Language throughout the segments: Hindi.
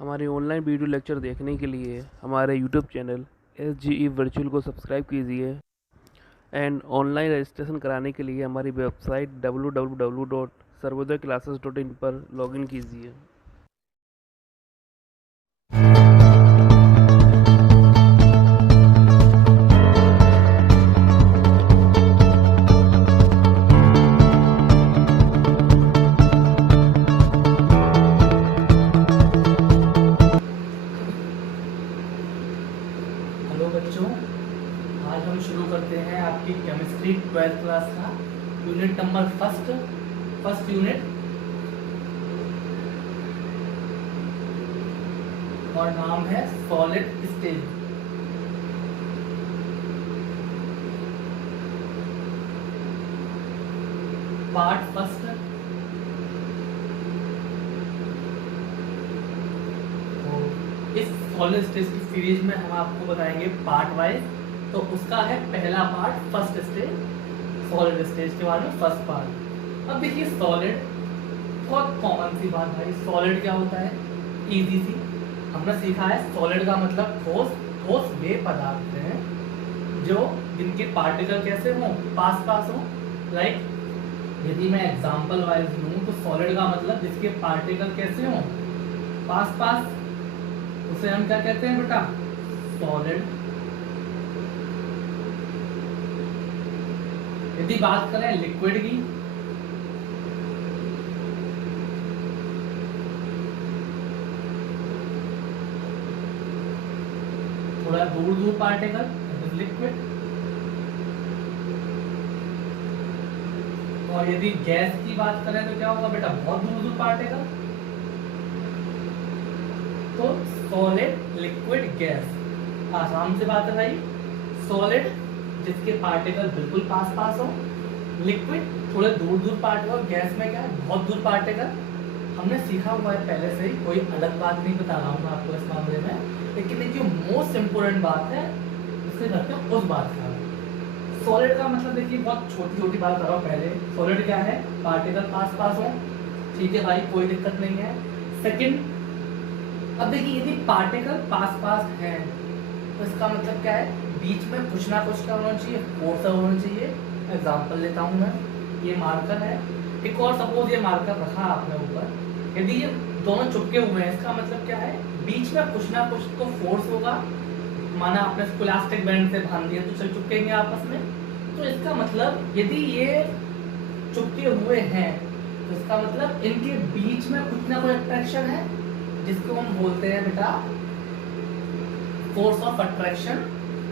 हमारे ऑनलाइन वीडियो लेक्चर देखने के लिए हमारे यूट्यूब चैनल SGE वर्चुअल को सब्सक्राइब कीजिए एंड ऑनलाइन रजिस्ट्रेशन कराने के लिए हमारी वेबसाइट www.sarvodayclasses.in पर लॉगिन कीजिए। हेलो बच्चों, आज हम शुरू करते हैं आपकी केमिस्ट्री 12th क्लास का यूनिट नंबर फर्स्ट यूनिट और नाम है सॉलिड स्टेज। Part first. तो इस सॉलिड स्टेज की सीरीज में हम आपको बताएंगे पार्ट वाइज। तो उसका है पहला part first stage, solid stage के बारे में फर्स्ट पार्ट। अब देखिए सॉलिड, बहुत कॉमन सी बात भाई, सॉलिड क्या होता है? इजी सी, हमने सीखा है सॉलिड का मतलब ठोस वे पदार्थ हैं जो जिनके पार्टिकल कैसे हो, पास पास हो। लाइक यदि मैं एग्जांपल वाइज लूं तो सॉलिड का मतलब जिसके पार्टिकल कैसे हो, पास पास, उसे हम क्या कहते हैं बेटा? सॉलिड। यदि बात करें लिक्विड की, थोड़ा दूर दूर पार्टिकल, लिक्विड। और यदि गैस की बात करें तो क्या होगा बेटा? बहुत दूर दूर पार्टिकल। तो सॉलिड, लिक्विड, गैस, आसान से बात है भाई। सॉलिड जिसके पार्टिकल बिल्कुल पास पास हो, लिक्विड थोड़े दूर दूर पार्टिकल, गैस में क्या है? बहुत दूर पार्टिकल। हमने सीखा हुआ है पहले से ही, कोई अलग बात नहीं बता रहा हूँ मैं आपको इस मामले में, लेकिन एक जो मोस्ट इंपोर्टेंट बात है उसके करते हैं उस बात का। सॉलिड का मतलब देखिए, बहुत छोटी छोटी बात कर रहा हूँ पहले। सॉलिड क्या है? पार्टिकल पास पास हो, ठीक है भाई, कोई दिक्कत नहीं है। सेकंड, अब देखिए यदि पार्टिकल पास पास है तो इसका मतलब क्या है? बीच में कुछ ना कुछ क्या होना चाहिए? फोर्स होना चाहिए। एग्जांपल लेता हूँ मैं, ये मार्कर है, एक और सपोज ये मार्कर रखा आपने ऊपर, यदि ये दोनों चिपके हुए हैं इसका मतलब क्या है? बीच में कुछ ना कुछ तो फोर्स होगा। माना आपने इसको इलास्टिक बैंड से बांध दिया तो चल चिपकेंगे आपस में। तो इसका मतलब यदि ये चिपके हुए हैं तो इसका मतलब इनके बीच में कुछ ना कुछ अट्रैक्शन है, जिसको हम बोलते हैं बेटा फोर्स ऑफ अट्रैक्शन,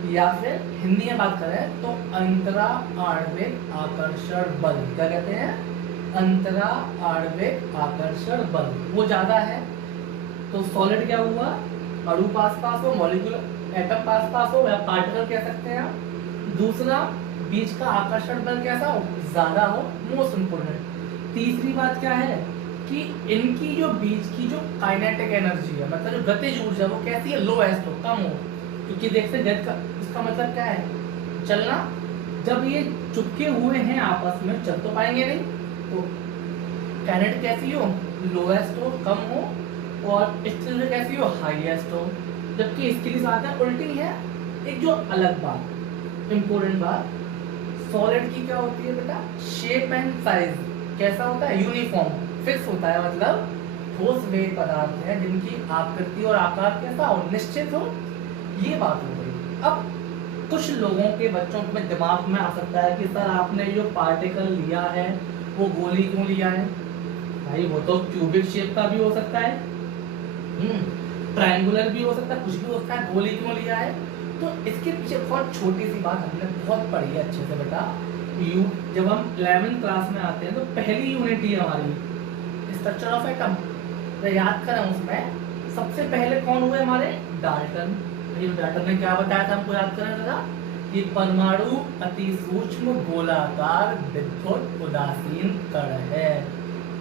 या फिर हिंदी में बात करें तो अंतरा आणविक आकर्षण बल। क्या कहते हैं? अंतरा आणविक आकर्षण बल, वो ज्यादा है। तो सॉलिड क्या हुआ? अणु पास पास हो, मॉलिक्यूल एटम पास पास हो, या पार्टिकल कह सकते हैं आप। दूसरा, बीच का आकर्षण बल कैसा हो? ज्यादा हो, मोस्ट इंपोर्टेंट। तीसरी बात क्या है कि इनकी जो बीच की जो काइनेटिक एनर्जी है, मतलब जो गतिज ऊर्जा, वो कैसी है? लोएस्ट हो, कम हो। क्योंकि देखते हैं का इसका मतलब क्या है? चलना। जब ये चिपके हुए हैं आपस में, चल तो पाएंगे नहीं, तो काइनेटिक कैसी हो? लोएस्ट हो, कम हो। और स्थिरता कैसी हो? हाईएस्ट हो। जबकि इसके लिए साथ है उल्टी है। एक जो अलग बात, इंपोर्टेंट बात, सॉलिड की क्या होती है बेटा? शेप एंड साइज कैसा होता है? यूनिफॉर्म, फिक्स होता है। मतलब ठोस वे पदार्थ है जिनकी आकृति और आकार कैसा हो? निश्चित हो। ये बात हो गई। अब कुछ लोगों के बच्चों में दिमाग में आ सकता है कि सर आपने जो पार्टिकल लिया है वो गोली क्यों लिया है? भाई वो तो क्यूबिक शेप का भी हो सकता है, ट्रायंगुलर भी हो सकता है, कुछ भी हो सकता है, गोली क्यों लिया है? तो इसके पीछे बहुत छोटी सी बात हमने बहुत पढ़ी है अच्छे से बेटा। जब हम 11th क्लास में आते हैं तो पहली यूनिट ही हमारी स्ट्रक्चर ऑफ एटम, तो याद करें उसमें सबसे पहले कौन हुए हमारे? डाल्टन। डाल्टन ने क्या बताया था हमको? याद करें जरा, कि परमाणु अति सूक्ष्म गोलाकार विद्युत उदासीन कण है।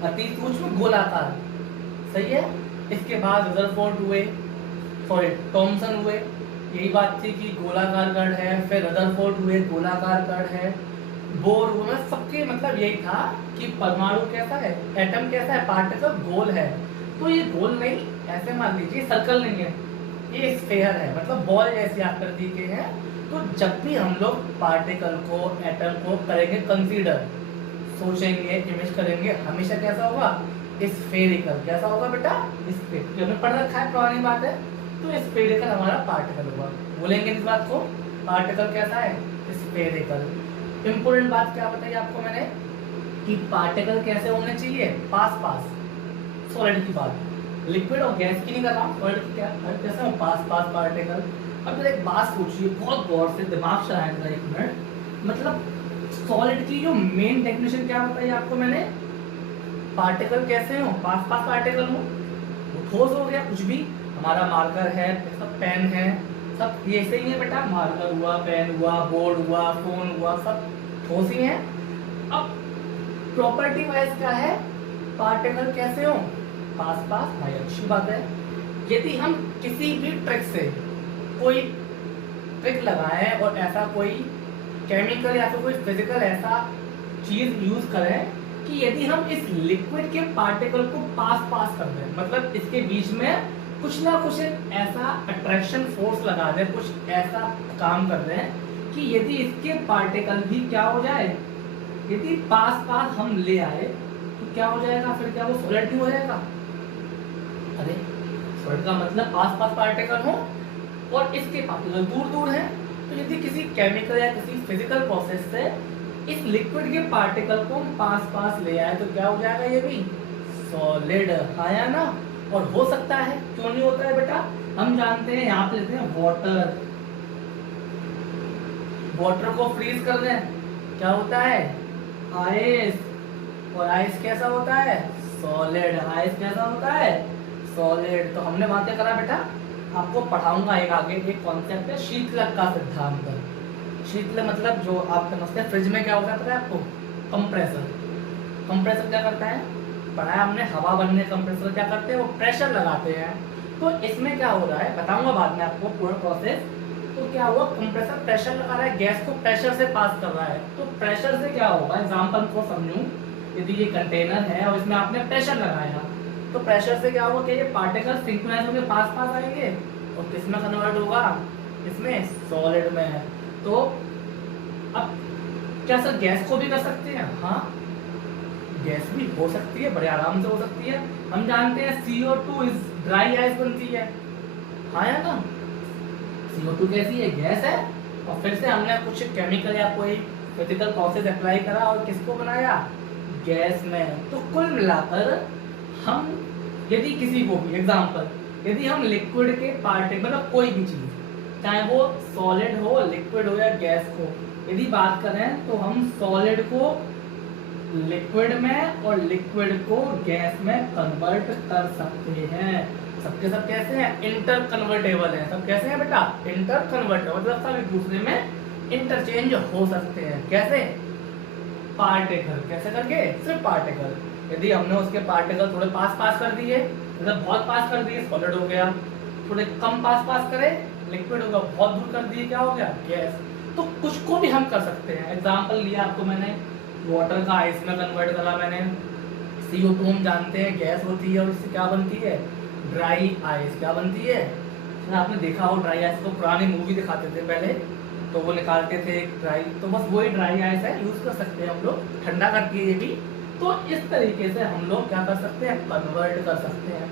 अति सूक्ष्म गोलाकार, सही है। इसके बाद रदरफोर्ड हुए, सॉरी थॉमसन हुए, यही बात थी कि गोलाकार कण है। फिर रदरफोर्ड हुए, गोलाकार कण है। बोर हुए, सबके मतलब यही था कि परमाणु कैसा है, एटम कैसा है, पार्टिकल गोल है। तो ये गोल नहीं, ऐसे मान लीजिए सर्कल नहीं है, ये स्फेयर है, मतलब बॉल जैसी आकृति के हैं। तो जब भी हम लोग पार्टिकल को, एटम को करेंगे कंसीडर, सोचेंगे, इमेज करेंगे, हमेशा कैसा होगा, स्फेरिकल। कैसा होगा बेटा, स्फेरिकल। हमने पढ़ रखा है, पुरानी बात है। तो स्फेरिकल हमारा पार्टिकल होगा। बोलेंगे इस बात को, पार्टिकल कैसा है, स्फेरिकल। इंपोर्टेंट बात क्या बताई आपको मैंने, कि पार्टिकल कैसे होने चाहिए, पास पास। सॉलिड की बात, लिक्विड और गैस की नहीं कर रहा हूँ, सॉलिड की क्या कैसे हो, पास पास पार्टिकल। अब जरा एक बात सोचिए बहुत गौर से, दिमाग चलाएं जरा एक मिनट। मतलब सॉलिड की जो मेन डेफिनेशन क्या बताई आपको मैंने, पार्टिकल कैसे हो, पास पास पार्टिकल हो। ठोस हो गया कुछ भी, हमारा मार्कर है, सब पेन है, सब ये ऐसे ही है बेटा, मार्कर हुआ, पेन हुआ, बोर्ड हुआ, फोन हुआ, सब ठोस ही है। अब प्रॉपर्टी वाइज क्या है, पार्टिकल कैसे हो, पास पास। भाई अच्छी बात है। यदि हम किसी भी ट्रिक से कोई ट्रिक लगाएं और ऐसा कोई केमिकल या फिर कोई फिजिकल ऐसा चीज यूज करें कि यदि हम इस लिक्विड के पार्टिकल को पास पास कर दें, मतलब इसके बीच में कुछ ना कुछ ऐसा अट्रैक्शन फोर्स लगा दें, कुछ ऐसा काम कर दें कि यदि इसके पार्टिकल भी क्या हो जाए, यदि पास पास हम ले आए तो क्या हो जाएगा, फिर क्या वो सॉलिड नहीं हो जाएगा। अरे सॉलिड का मतलब पास पास पार्टिकल हो और इसके पार्टिकल दूर दूर हैं। तो यदि किसी केमिकल या किसी फिजिकल प्रोसेस से इस लिक्विड के पार्टिकल को हम पास पास ले आए तो क्या हो जाएगा, ये भी सॉलिड। आया ना। और हो सकता है, क्यों नहीं होता है बेटा, हम जानते हैं, यहाँ पे लेते हैं वाटर, वाटर को फ्रीज कर दें, क्या होता है, आइस। और आइस कैसा होता है, सॉलिड। आइस कैसा होता है, सॉलिड। तो हमने वहां क्या करा बेटा, आपको पढ़ाऊंगा एक आगे, एक कॉन्सेप्ट है शीतलक का सिद्धांत। शीतलक मतलब जो आप समझते हैं फ्रिज में क्या होता है पता है आपको, कंप्रेसर। कंप्रेसर क्या करता है, पढ़ाया हमने, हवा बनने कंप्रेसर क्या करते हैं, वो प्रेशर लगाते हैं। तो इसमें क्या हो रहा है बताऊंगा बाद में आपको पूरा प्रोसेस। तो क्या हुआ, कंप्रेसर प्रेशर लगा रहा है, गैस को प्रेशर से पास कर रहा है। तो प्रेशर से क्या होगा, एग्जांपल को समझूं, यदि ये कंटेनर है और इसमें आपने प्रेशर लगाया तो प्रेशर से क्या होगा कि ये पार्टिकल सिंक्रोनाइज होकर पास पास आएंगे और किसमें कन्वर्ट होगा, इसमें सॉलिड में है। तो अब क्या सर गैस को भी कर सकते हैं, हाँ गैस भी हो सकती है, बड़े आराम से हो सकती है। हम जानते हैं CO2 इज ड्राई आइस बनती है, हाँ या ना। CO2 कैसी है, गैस है। और फिर से हमने कुछ केमिकल या कोई फिजिकल प्रोसेस अप्लाई करा और किसको बनाया, गैस में। तो कुल मिलाकर हम यदि किसी को भी एग्जांपल, यदि हम लिक्विड के पार्टिकल मतलब कोई भी चीज, चाहे वो सॉलिड हो, लिक्विड हो या गैस हो, यदि बात करें तो हम सॉलिड को लिक्विड में और लिक्विड को गैस में कन्वर्ट कर सकते हैं। सबके सब कैसे हैं, इंटर कन्वर्टेबल है। सब कैसे हैं बेटा, इंटर कन्वर्टेबल, मतलब सब एक दूसरे में इंटरचेंज हो सकते हैं। कैसे, पार्टिकल, कैसे करके, सिर्फ पार्टिकल। यदि हमने उसके पार्टिकल थोड़े पास पास कर दिए, मतलब बहुत पास कर दिए, सॉलिड हो गया। थोड़े कम पास पास करे, लिक्विड होगा। बहुत दूर कर दिए, क्या हो गया, गैस। तो कुछ को भी हम कर सकते हैं। एग्जांपल लिया आपको मैंने, वाटर का आइस में कन्वर्ट करा मैंने। CO2 हम जानते हैं गैस होती है और इससे क्या बनती है, ड्राई आइस। क्या बनती है, आपने देखा हो ड्राई आइस को, पुरानी मूवी दिखाते थे पहले, तो वो निकालते थे ड्राई, तो बस वही ड्राई आइस है, यूज कर सकते हैं हम लोग, ठंडा करती है ये भी। तो इस तरीके से हम लोग क्या कर सकते हैं, कन्वर्ट कर सकते हैं।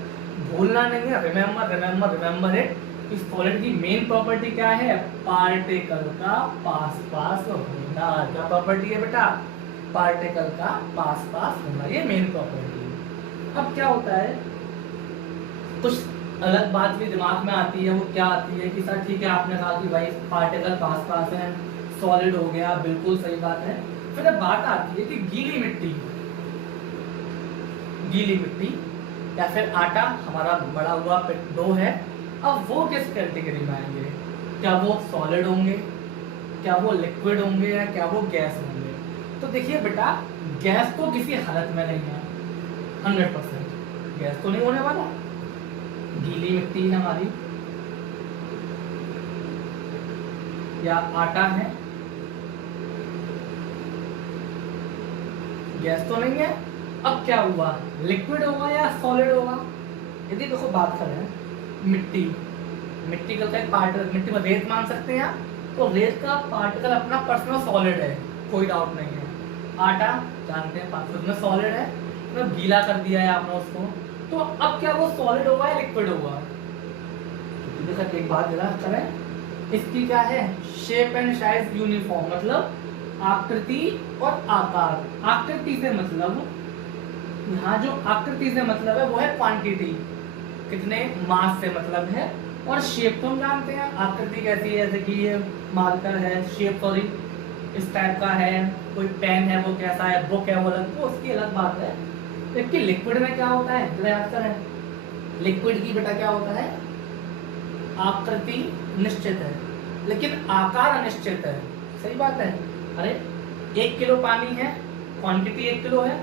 भूलना नहीं है, रिमेम्बर रिमेम्बर रिमेम्बर इट। इस सॉलिड की मेन प्रॉपर्टी क्या है, पार्टिकल का पास पास होना। क्या प्रॉपर्टी है बेटा, पार्टिकल का पास पास होना, ये मेन प्रॉपर्टी है। अब क्या होता है, कुछ अलग बात भी दिमाग में आती है। वो क्या आती है कि सर ठीक है आपने कहा कि भाई पार्टिकल पास पास है, सॉलिड हो गया, बिल्कुल सही बात है। फिर अब बात आती है कि गीली मिट्टी, गीली मिट्टी या फिर आटा, हमारा बड़ा हुआ डो है, अब वो किस कैटेगरी में आएंगे, क्या वो सॉलिड होंगे, क्या वो लिक्विड होंगे, या क्या वो गैस होंगे। तो देखिए बेटा, गैस तो किसी हालत में नहीं है, 100% गैस तो नहीं होने वाला। गीली मिट्टी है हमारी या आटा है, गैस तो नहीं है। अब क्या हुआ, लिक्विड होगा या सॉलिड होगा, यदि देखो बात करें मिट्टी, मिट्टी का एक पार्टिकल, मिट्टी में रेत मान सकते हैं आप, तो रेत का पार्टिकल अपना पर्सनल सॉलिड है, कोई डाउट नहीं है। आटा जानते हैं पार्टिकल में सॉलिड है, तो गीला कर दिया है आपने उसको, तो अब क्या वो सॉलिड होगा या लिक्विड होगा? देखो एक बात जरा करें, इसकी क्या है शेप एंड साइज यूनिफॉर्म, मतलब आकृति और आकार। आकृति से मतलब यहाँ जो आकृति से मतलब है वो है क्वांटिटी, कितने मास से मतलब है। और शेप तो हम जानते हैं आकृति कैसी है, जैसे कि ये मार्कर है, शेप सॉरी इस टाइप का है, कोई पेन है वो कैसा है, बुक है वो अलग, तो उसकी अलग बात है। जबकि लिक्विड में क्या होता है जरा याद करें, लिक्विड की बेटा क्या होता है, आकृति निश्चित है लेकिन आकार अनिश्चित है। सही बात है। अरे 1 किलो पानी है, क्वांटिटी 1 किलो है,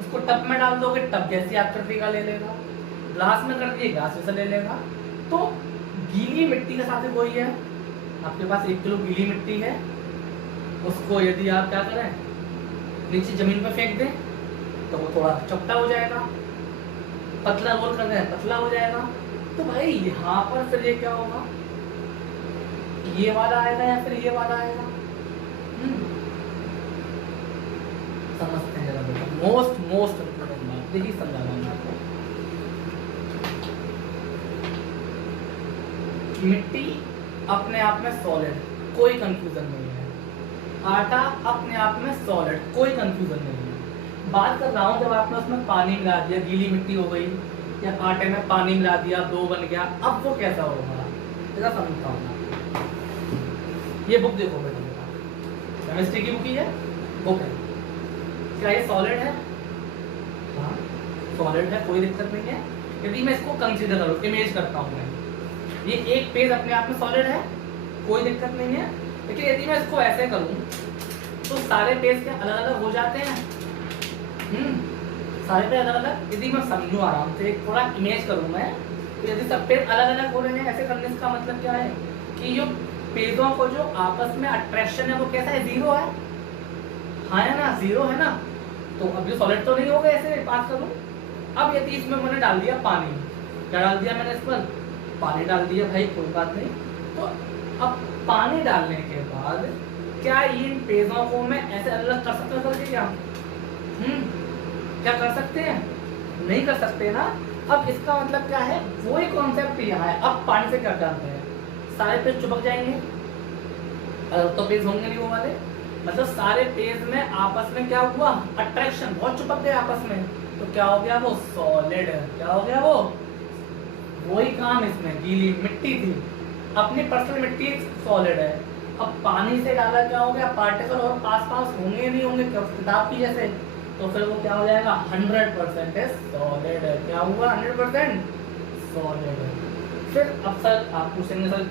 उसको टब में डाल दोगे टब जैसी आकृति का ले लेगा, ग्लास में कर दिए ग्लास जैसा ले लेगा। तो गीली मिट्टी के साथ वही है, आपके पास 1 किलो गीली मिट्टी है, उसको यदि आप क्या करें नीचे जमीन पर फेंक दें तो वो थोड़ा चपटा हो जाएगा, पतला रोल कर दें पतला हो जाएगा। तो भाई यहाँ पर फिर ये क्या होगा, ये वाला आएगा या फिर ये वाला आएगा? समझते हैं जरा बेटा, मोस्ट इम्पोर्टेंट बात देखिए, समझा रहा हूँ आपको। मिट्टी अपने आप में सॉलिड, कोई कंफ्यूजन नहीं है। आटा अपने आप में सॉलिड, कोई कंफ्यूजन नहीं है। बात कर रहा हूँ जब आपने उसमें पानी मिला दिया, गीली मिट्टी हो गई, या आटे में पानी मिला दिया, दो बन गया, अब वो कैसा होगा जरा समझता हूँ। ये बुक देखो बेटा, केमिस्ट्री की बुक ही है, बुक है, क्या ये सॉलिड है? हाँ सॉलिड है, कोई दिक्कत नहीं है। यदि मैं इसको कंसीडर करूँ, इमेज करता हूँ मैं, ये एक पेज अपने आप में सॉलिड है, कोई दिक्कत नहीं है। लेकिन यदि मैं इसको ऐसे करूँ तो सारे पेज के अलग अलग हो जाते हैं। सारे पेज अलग अलग, यदि मैं समझूँ आराम से, थोड़ा इमेज करूँ मैं, तो यदि सब पेज अलग अलग हो रहे हैं, ऐसे करने का मतलब क्या है कि जो पेजों को जो आपस में अट्रैक्शन है वो कैसा है, जीरो है। हाँ है ना, जीरो है ना। तो अब ये सॉलिड तो नहीं हो गए, ऐसे बात करूं। अब यदि इसमें मैंने डाल दिया पानी, क्या डाल दिया मैंने इस पर, पानी डाल दिया भाई, कोई बात नहीं। तो अब पानी डालने के बाद क्या इन पेजों को मैं ऐसे अलग कर सकता हूँ क्या? क्या कर सकते हैं? नहीं कर सकते ना। अब इसका मतलब क्या है, वही कॉन्सेप्ट यहाँ है। अब पानी से क्या करते हैं, सारे पेज चिपक जाएंगे, तो पेज होंगे नहीं वो वाले, मतलब सारे पेज में आपस में क्या हुआ, अट्रैक्शन, बहुत चिपक गए आपस में, तो क्या हो गया, वो सॉलिड। क्या हो गया वो? वही काम इसमें, गीली मिट्टी थी, अपनी पर्सनल मिट्टी सॉलिड है, अब पानी से डाला क्या हो गया, पार्टिकल और पास पास होंगे नहीं होंगे किताब की जैसे, तो फिर वो क्या हो जाएगा, 100% सॉलिड है। क्या हुआ, 100% सॉलिड है। फिर अब सर आप पूछेंगे सर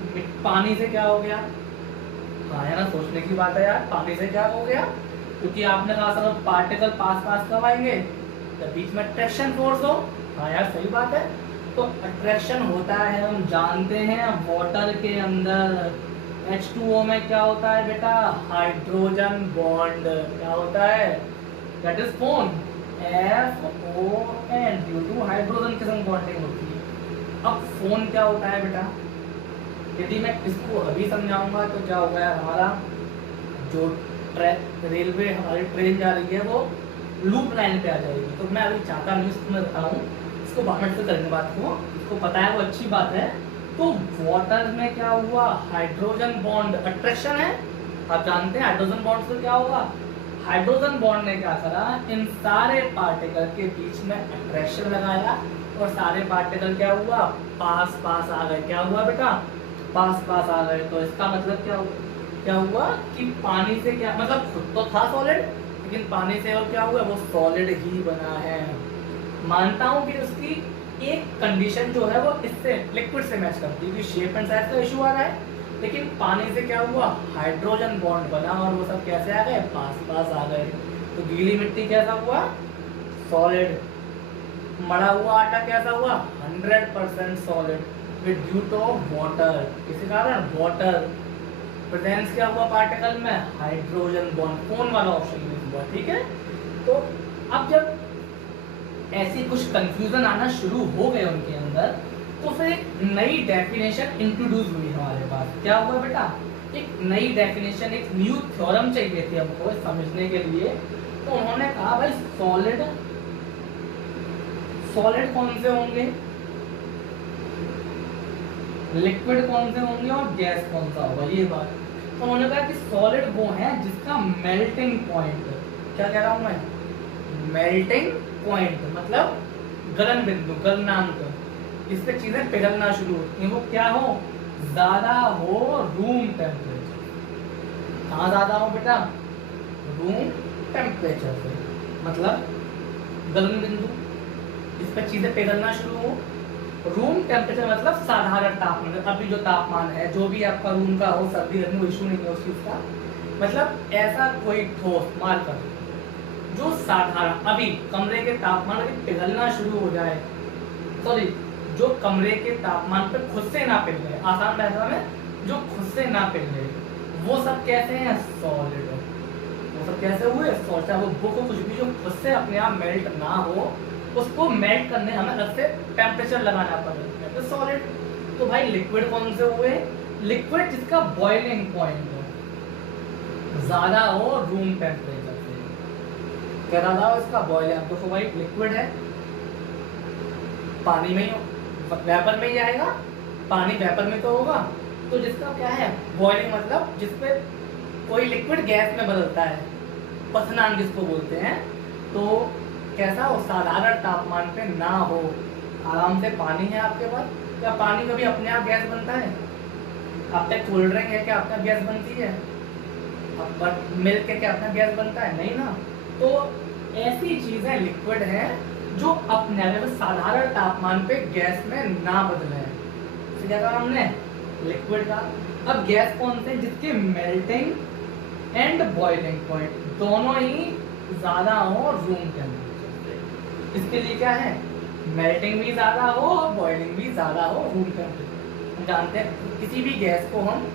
पानी से क्या हो गया? हाँ है ना, सोचने की बात है यार, पानी से क्या हो गया? क्योंकि आपने कहा सर पार्टिकल पास पास कब आएंगे, जब बीच में अट्रैक्शन फोर्स हो। हाँ यार सही बात है। तो अट्रैक्शन होता है, हम जानते हैं, वाटर के अंदर H2O में क्या होता है बेटा, हाइड्रोजन बॉन्ड। क्या होता है, that is FON, FON, due to hydrogen के संग बॉन्डिंग होती है। अब फोन क्या होता है बेटा, यदि मैं इसको अभी समझाऊंगा तो क्या होगा यार, हमारा जो ट्रैक रेलवे हमारी ट्रेन जा रही है वो लूप लाइन पे आ जाएगी। तो मैं अभी चाहता नहीं इसको मैं बताऊँ, इसको बाहर से करने बात को, इसको पता है वो अच्छी बात है। तो वाटर में क्या हुआ, हाइड्रोजन बॉन्ड, अट्रैक्शन है, आप जानते हैं हाइड्रोजन बॉन्ड से क्या होगा, हाइड्रोजन बॉन्ड ने क्या करा, इन सारे पार्टिकल के बीच में अट्रैक्शन लगाया और सारे पार्टिकल क्या हुआ, पास पास आ गए। क्या हुआ बेटा, पास पास आ गए। तो इसका मतलब क्या हुआ कि पानी से क्या मतलब, खुद तो था सॉलिड, लेकिन पानी से और क्या हुआ, वो सॉलिड ही बना है। मानता हूँ कि उसकी एक कंडीशन जो है वो इससे लिक्विड से मैच करती है, क्योंकि शेप एंड साइज का इशू आ रहा है, लेकिन पानी से क्या हुआ, हाइड्रोजन बॉन्ड बना और वो सब कैसे आ गए, पास पास आ गए। तो गीली मिट्टी कैसा हुआ, सॉलिड। मड़ा हुआ आटा कैसा हुआ, 100% solid with due to water. किसी कारण, वाटर। प्रेजेंस क्या हुआ पार्टिकल में, हाइड्रोजन बॉन्ड, कौन वाला ऑप्शन यूज हुआ, ठीक है। तो अब जब ऐसी कुछ कंफ्यूजन आना शुरू हो गए उनके अंदर, तो फिर एक नई डेफिनेशन इंट्रोड्यूस हुई हमारे पास। क्या हुआ बेटा, एक नई डेफिनेशन, एक न्यू थ्योरम चाहिए थी हमको समझने के लिए। तो उन्होंने कहा भाई सॉलिड कौन से होंगे, लिक्विड कौन से होंगे और गैस कौन सा होगा, ये बात। तो उन्होंने कहा कि सॉलिड वो है जिसका मेल्टिंग पॉइंट, क्या कह रहा हूं मैं, मेल्टिंग पॉइंट मतलब गलन बिंदु, गलनांक, इस पे चीजें पिघलना शुरू होती हैं, वो क्या हो, ज्यादा हो रूम टेम्परेचर। कहाँ ज्यादा हो बेटा, रूम टेम्परेचर पे, मतलब गलन बिंदु, इस पे चीजें पिघलना शुरू हो। रूम टेम्परेचर मतलब साधारण तापमान, अभी जो तापमान है, जो भी आपका रूम का हो, सर्दी गर्मी कोई इशू नहीं है उस चीज का, मतलब ऐसा कोई ठोस मारकर जो साधारण अभी कमरे के तापमान पे पिघलना शुरू हो जाए, सॉरी जो कमरे के तापमान पे खुद से ना पिघले, आसान भाषा में जो खुद से ना पिघले, वो सब कैसे हैं, सॉलिड। वो सब कैसे हुए, सोचा वो बुक कुछ भी जो खुद से अपने आप मेल्ट ना हो, उसको मेल्ट करने हमें अलग से टेम्परेचर लगाना पड़ेगा, तो सॉलिड। तो भाई लिक्विड कौन से हुए, लिक्विड जिसका बॉइलिंग पॉइंट ज्यादा हो रूम टेम्परेचर से, क्या ज्यादा हो इसका बॉइलिंग, तो भाई लिक्विड है, पानी में ही वेपर में ही आएगा, पानी वेपर में तो होगा, तो जिसका क्या है बॉइलिंग मतलब जिसपे कोई लिक्विड गैस में बदलता है, पसनान जिसको बोलते हैं, तो कैसा हो, साधारण तापमान पे ना हो। आराम से पानी है आपके पास, क्या पानी कभी अपने आप गैस बनता है, आप पे कोल्ड ड्रिंक है क्या अपने गैस बनती है, अब मिल्क है क्या अपना गैस बनता है, नहीं ना। तो ऐसी चीजें लिक्विड हैं जो अपने साधारण तापमान पे गैस में ना बदले, तो क्या कहा हमने, लिक्विड का। अब गैस कौन से, जिसके मेल्टिंग एंड बॉइलिंग पॉइंट दोनों ही ज्यादा हो रूम टेम्परेचर पे, इसके लिए क्या है, मेल्टिंग भी ज्यादा हो और बॉइलिंग भी ज्यादा हो रूम टेम्परेचर। हम जानते हैं किसी भी गैस को हम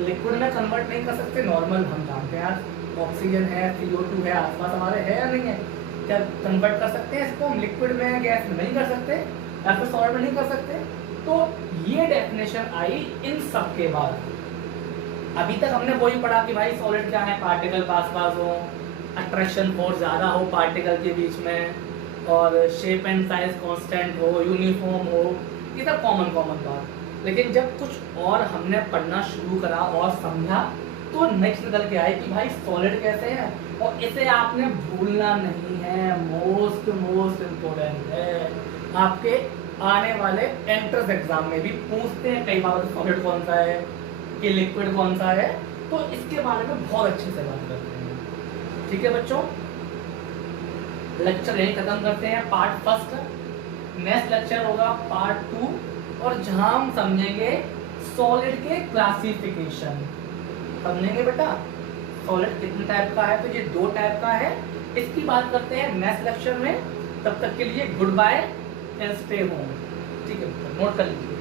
लिक्विड में कन्वर्ट नहीं कर सकते, नॉर्मल हम जानते हैं यार ऑक्सीजन है, CO2 है आसपास हमारे, है या नहीं है, क्या कन्वर्ट कर सकते हैं इसको हम लिक्विड में, गैस में नहीं कर सकते, या फिर सॉलिड में नहीं कर सकते। तो ये डेफिनेशन आई इन सब के बाद। अभी तक हमने वही पढ़ा कि भाई सॉलिड क्या है, पार्टिकल पास पास हो, अट्रैक्शन फोर्स ज़्यादा हो पार्टिकल के बीच में, और शेप एंड साइज कांस्टेंट हो, यूनिफॉर्म हो, ये सब कॉमन बात। लेकिन जब कुछ और हमने पढ़ना शुरू करा और समझा, तो नेक्स्ट निकल के आए कि भाई सॉलिड कैसे है, और इसे आपने भूलना नहीं है, मोस्ट इम्पोर्टेंट है। आपके आने वाले एंट्रेंस एग्जाम में भी पूछते हैं कई बार सॉलिड कौन सा है कि लिक्विड कौन सा है, तो इसके बारे में बहुत अच्छे से बात करते हैं। ठीक है बच्चों, लेक्चर यही खत्म करते हैं, पार्ट फर्स्ट। नेक्स्ट लेक्चर होगा पार्ट 2, और जहां हम समझेंगे सॉलिड के क्लासिफिकेशन, समझेंगे बेटा सॉलिड कितने टाइप का है, तो ये 2 टाइप का है, इसकी बात करते हैं नेक्स्ट लेक्चर में। तब तक के लिए goodbye and stay home. ठीक है, नोट कर लीजिए।